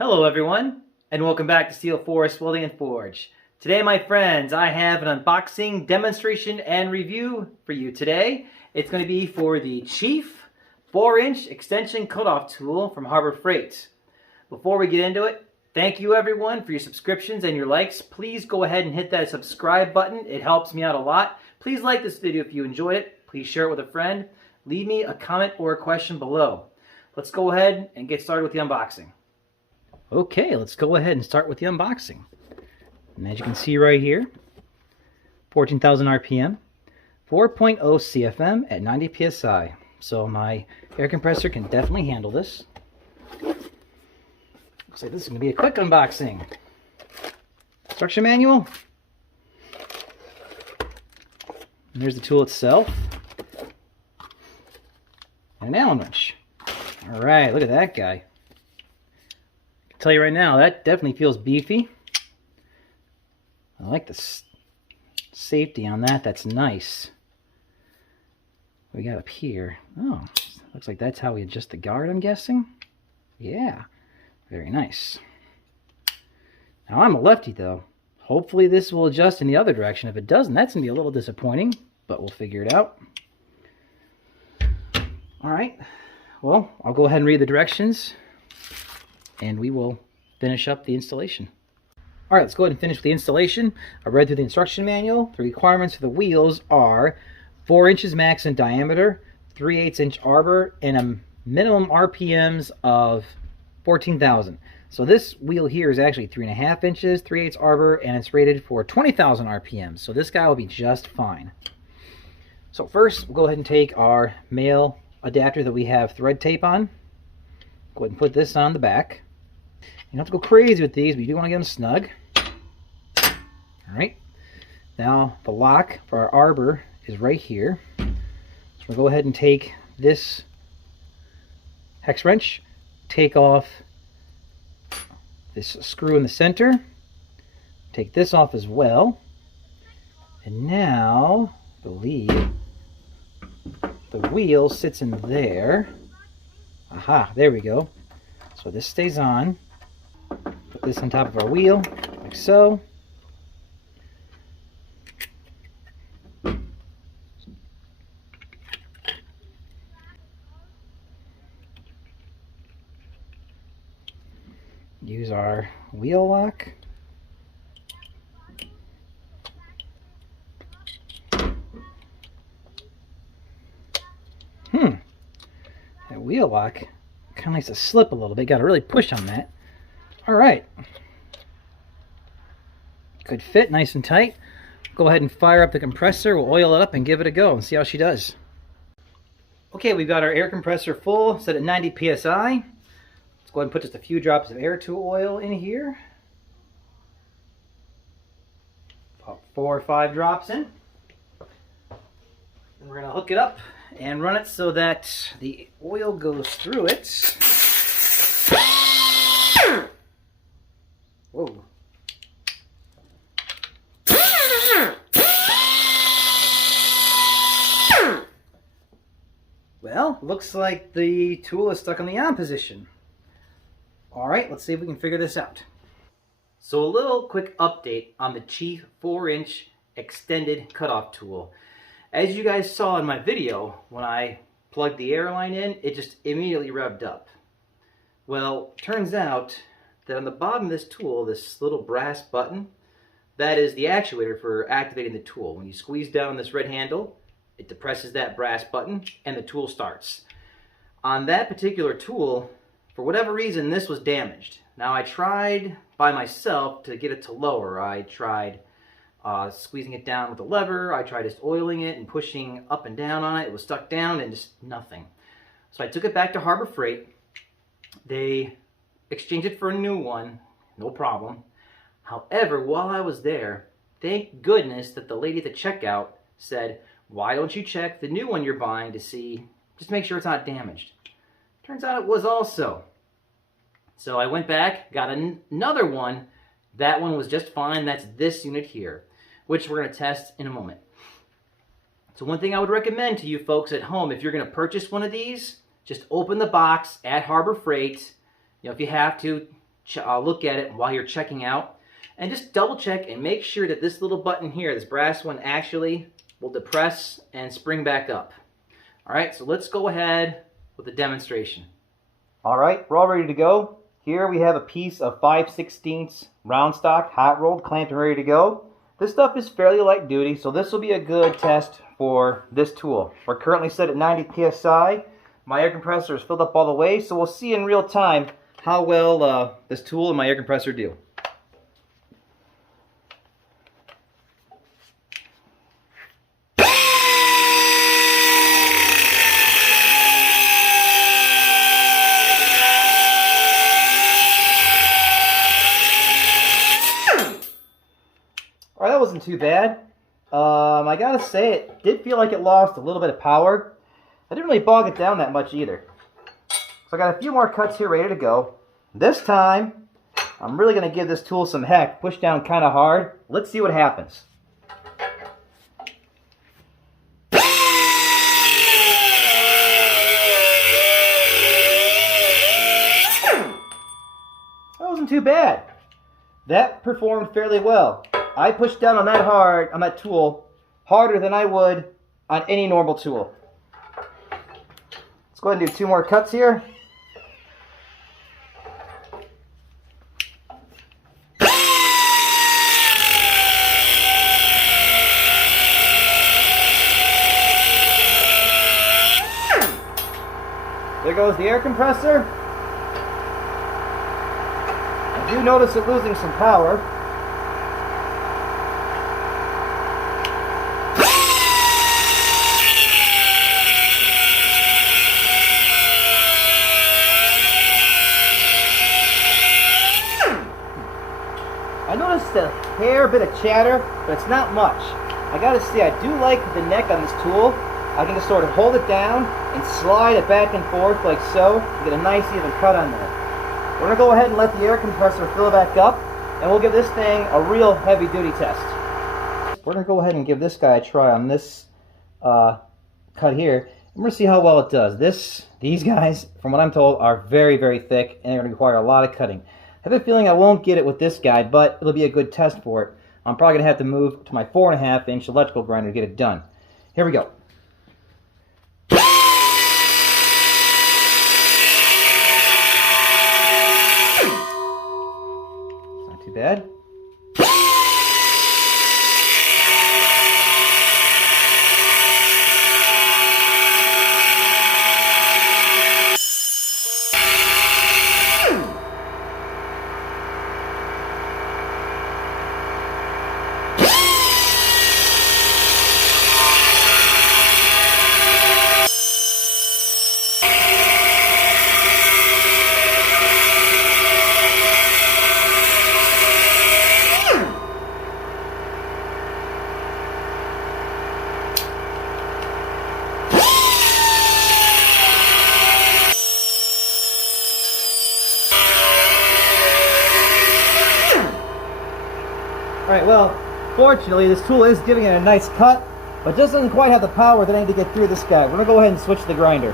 Hello everyone, and welcome back to Steel Forest Welding and Forge. Today, my friends, I have an unboxing, demonstration, and review for you today. It's going to be for the Chief 4-inch extension cutoff tool from Harbor Freight. Before we get into it, thank you everyone for your subscriptions and your likes. Please go ahead and hit that subscribe button. It helps me out a lot. Please like this video if you enjoyed it. Please share it with a friend. Leave me a comment or a question below. Let's go ahead and get started with the unboxing. Okay, let's go ahead and start with the unboxing. And as you can see right here, 14,000 RPM, 4.0 CFM at 90 PSI. So my air compressor can definitely handle this. Looks like this is going to be a quick unboxing. Instruction manual. And there's the tool itself. And an Allen wrench. Alright, look at that guy. Tell you right now, that definitely feels beefy. I like the safety on that. That's nice. What we got up here? Oh, looks like that's how we adjust the guard, I'm guessing. Yeah, very nice. Now I'm a lefty though. Hopefully this will adjust in the other direction. If it doesn't, that's gonna be a little disappointing, but we'll figure it out. All right, well, I'll go ahead and read the directions and we will finish up the installation. All right, let's go ahead and finish with the installation. I read through the instruction manual. The requirements for the wheels are 4 inches max in diameter, 3/8 inch arbor, and a minimum RPMs of 14,000. So this wheel here is actually 3.5 inches, 3/8 arbor, and it's rated for 20,000 RPMs. So this guy will be just fine. So first, we'll go ahead and take our male adapter that we have thread tape on. Go ahead and put this on the back. You don't have to go crazy with these, but you do want to get them snug. All right. Now the lock for our arbor is right here. So we'll go ahead and take this hex wrench, take off this screw in the center, take this off as well, and now I believe the wheel sits in there. Aha, there we go. So this stays on. Put this on top of our wheel, like so. Use our wheel lock. That wheel lock kind of likes to slip a little bit. Got to really push on that. All right. Good fit, nice and tight. Go ahead and fire up the compressor. We'll oil it up and give it a go and see how she does. Okay, we've got our air compressor full, set at 90 PSI. Let's go ahead and put just a few drops of air tool oil in here. About 4 or 5 drops in. And we're going to hook it up and run it so that the oil goes through it. Whoa. Well, looks like the tool is stuck on the on position. All right, let's see if we can figure this out. So a little quick update on the Chief 4-inch extended cutoff tool. As you guys saw in my video, when I plugged the air line in, it just immediately revved up. Well, turns out that on the bottom of this tool, this little brass button, that is the actuator for activating the tool. When you squeeze down this red handle, it depresses that brass button and the tool starts. On that particular tool, for whatever reason, this was damaged. Now I tried by myself to get it to lower. I tried squeezing it down with a lever. I tried just oiling it and pushing up and down on it. It was stuck down and just nothing. So I took it back to Harbor Freight. They exchanged it for a new one, no problem. However, while I was there, thank goodness that the lady at the checkout said, why don't you check the new one you're buying to see, just make sure it's not damaged. Turns out it was also. So I went back, got another one. That one was just fine. That's this unit here, which we're going to test in a moment. So one thing I would recommend to you folks at home, if you're going to purchase one of these, just open the box at Harbor Freight. You know, if you have to, look at it while you're checking out. And just double check and make sure that this little button here, this brass one, actually will depress and spring back up. All right, so let's go ahead with the demonstration. All right, we're all ready to go. Here we have a piece of 5/16 round stock, hot rolled, clamped and ready to go. This stuff is fairly light duty, so this will be a good test for this tool. We're currently set at 90 psi. My air compressor is filled up all the way, so we'll see in real time how well this tool and my air compressor do. All right, that wasn't too bad. I gotta say, it did feel like it lost a little bit of power. I didn't really bog it down that much either. So I got a few more cuts here ready to go. This time, I'm really gonna give this tool some heck. Push down kind of hard. Let's see what happens. That wasn't too bad. That performed fairly well. I pushed down on that tool harder than I would on any normal tool. Let's go ahead and do 2 more cuts here. There goes the air compressor. I do notice it losing some power. I noticed a hair bit of chatter, but it's not much. I gotta say, I do like the neck on this tool. I can just sort of hold it down and slide it back and forth like so to get a nice even cut on there. We're gonna go ahead and let the air compressor fill back up, and we'll give this thing a real heavy duty test. We're gonna go ahead and give this guy a try on this cut here. We're gonna see how well it does. These guys, from what I'm told, are very, very thick, and they're gonna require a lot of cutting. I have a feeling I won't get it with this guy, but it'll be a good test for it. I'm probably going to have to move to my 4.5-inch electrical grinder to get it done. Here we go. It's not too bad. Alright, well, fortunately this tool is giving it a nice cut, but just doesn't quite have the power that I need to get through this guy. We're going to go ahead and switch the grinder.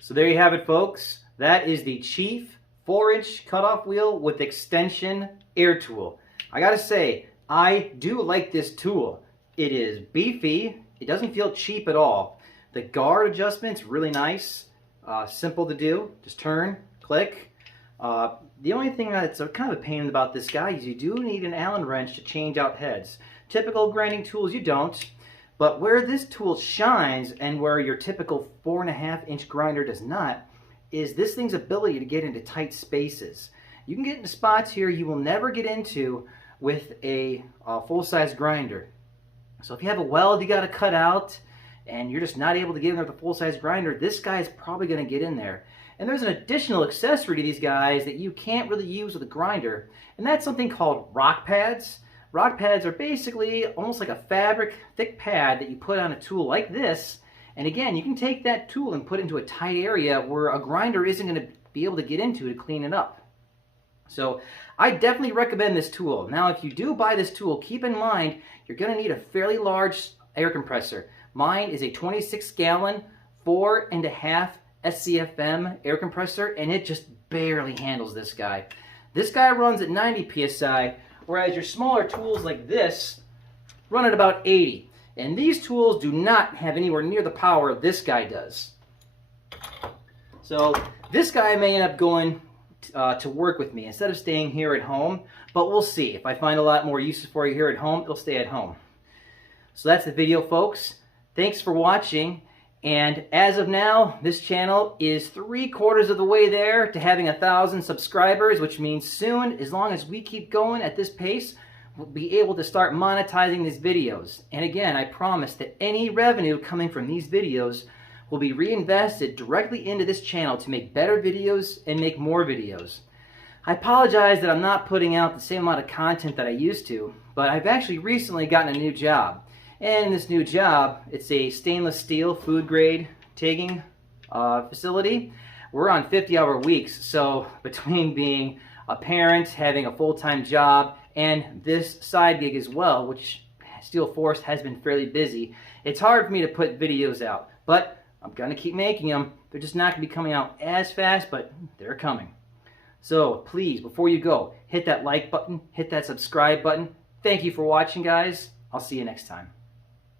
So there you have it, folks. That is the Chief 4-inch cutoff wheel with extension air tool. I gotta say, I do like this tool. It is beefy. It doesn't feel cheap at all. The guard adjustment's really nice. Simple to do. Just turn, click. The only thing that's kind of a pain about this guy is you do need an Allen wrench to change out heads. Typical grinding tools you don't, but where this tool shines and where your typical 4.5-inch grinder does not is this thing's ability to get into tight spaces. You can get into spots here you will never get into with a full-size grinder. So if you have a weld you got to cut out and you're just not able to get in there with a full-size grinder, this guy is probably going to get in there. And there's an additional accessory to these guys that you can't really use with a grinder, and that's something called rock pads. Rock pads are basically almost like a fabric thick pad that you put on a tool like this, and again, you can take that tool and put it into a tight area where a grinder isn't going to be able to get into to clean it up. So I definitely recommend this tool. Now if you do buy this tool, keep in mind you're going to need a fairly large air compressor. Mine is a 26-gallon, 4.5 SCFM air compressor, and it just barely handles this guy. This guy runs at 90 psi, whereas your smaller tools like this run at about 80. And these tools do not have anywhere near the power this guy does. So this guy may end up going to work with me instead of staying here at home, but we'll see. If I find a lot more uses for you here at home, it'll stay at home. So that's the video, folks. Thanks for watching. And as of now, this channel is 3/4 of the way there to having 1,000 subscribers, which means soon, as long as we keep going at this pace, we'll be able to start monetizing these videos. And again, I promise that any revenue coming from these videos will be reinvested directly into this channel to make better videos and make more videos. I apologize that I'm not putting out the same amount of content that I used to, but I've actually recently gotten a new job. And in this new job, it's a stainless steel food grade tagging facility. We're on 50-hour weeks, so between being a parent, having a full-time job, and this side gig as well, which Steel Force has been fairly busy, it's hard for me to put videos out. But I'm going to keep making them. They're just not going to be coming out as fast, but they're coming. So please, before you go, hit that like button, hit that subscribe button. Thank you for watching, guys. I'll see you next time.